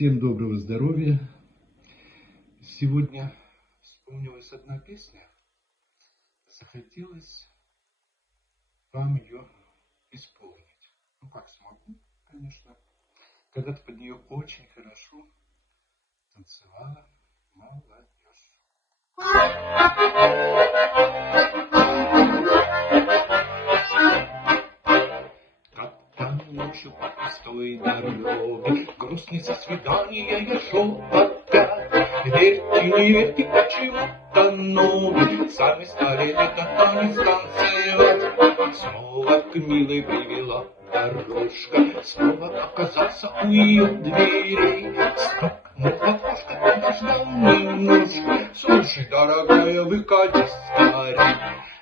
Всем доброго здоровья. Сегодня вспомнилась одна песня. Захотелось вам ее исполнить. Ну как смогу, конечно. Когда-то под нее очень хорошо танцевала молодежь. Как-то ночью по пустой дороге грустница свидания я шел опять. Верьте, не верьте, почему-то ноги сами стали этот танец танцевать. Снова к милой привела дорожка, снова оказался у ее дверей. Стукнул в окошко, подождал немножко. Слушай, дорогая, выходи скорей.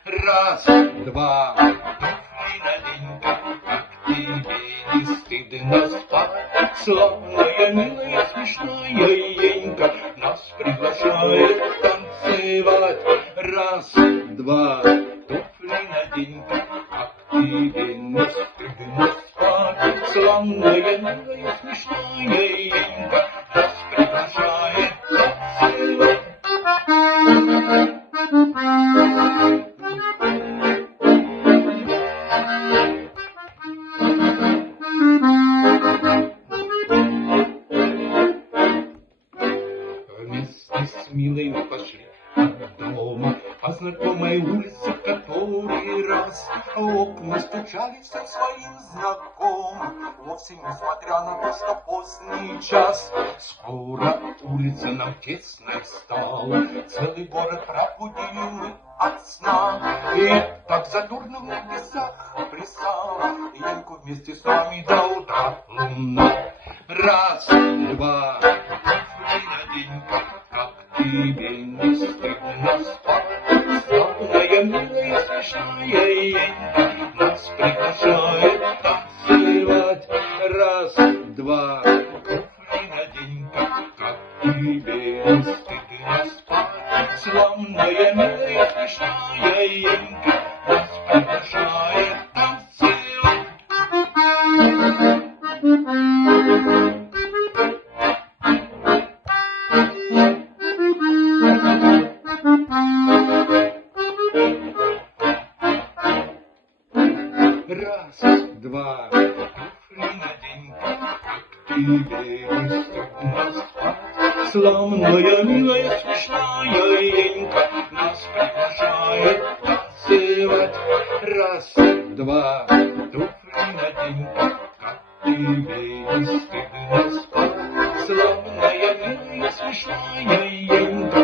Раз, два, туфли надень-ка, как тебе не стыдно спать. Славная, милая, смешная Енька нас приглашает танцевать. Раз, два, туфли надень-ка, как тебе не стыдно спать. Славная, милая, смешная Енька нас приглашает танцевать. Вместе с милой мы пошли от дома по знакомой улице который раз. Окна стучали всем своим знакомым, вовсе несмотря на то, что поздний час. Скоро улица нам тесной стала, целый город пробудили мы от сна. И так задорно в небесах плясала Янку вместе с нами до утра луна. Раз, два, туфли надень-ка, как тебе не стыдно спать. Славная, милая, смешная Енька нас приглашает танцевать. Раз, два, туфли надень-ка, как тебе не стыдно спать. Славная, милая, смешная Енька нас приглашает танцевать. Раз, два, туфли надень-ка, как тебе не стыдно спать. Славная, милая, смешная Енька нас приглашает танцевать. Раз, два, туфли надень-ка, как тебе не стыдно спать. Славная, милая, смешная Енька